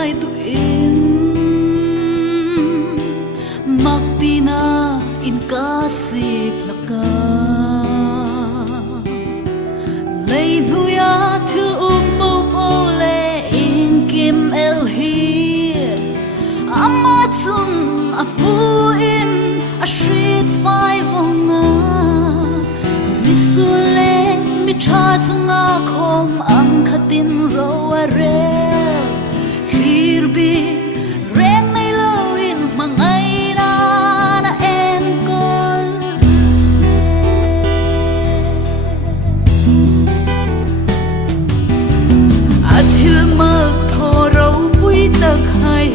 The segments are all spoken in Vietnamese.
ngai tu in maktina in kasip laka lei nuya thu po po le in kim el hi amatun apu in a street five onga misule mi cha changa khom ang khatin ro a re clear bi reng nei lo in mangai na na en kol se athil mak tho ro pui tak hai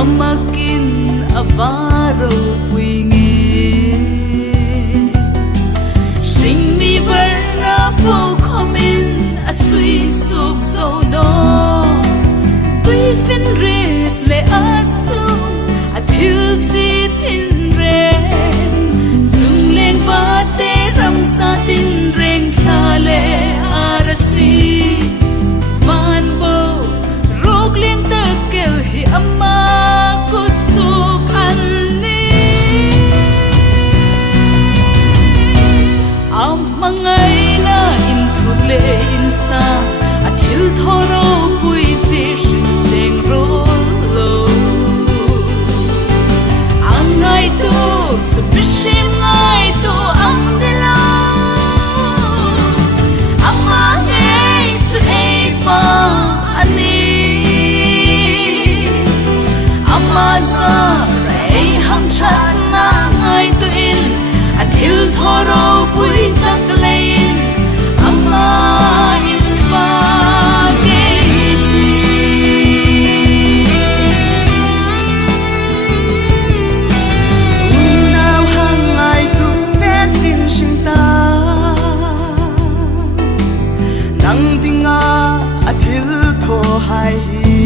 amakin avaro pui ngi sing mi verna po khomin asui suk so no tui fin ret le asu athil chi tin re sung leng va te ram sa tin reng kha le arasi van bo rok leng ta kel hi amma kut suk an ni mangai na in thuk le in sa athil thoro pui se shin seng ro lo angai to so bishim ngai to ang dilo amma ngai to a pa ani amma sa rei hang chan na ngai to in athil thoro pui tak lein amma in pa ge nào hàng ngày tu ve xin sim ta nang tinga athil tho hai hi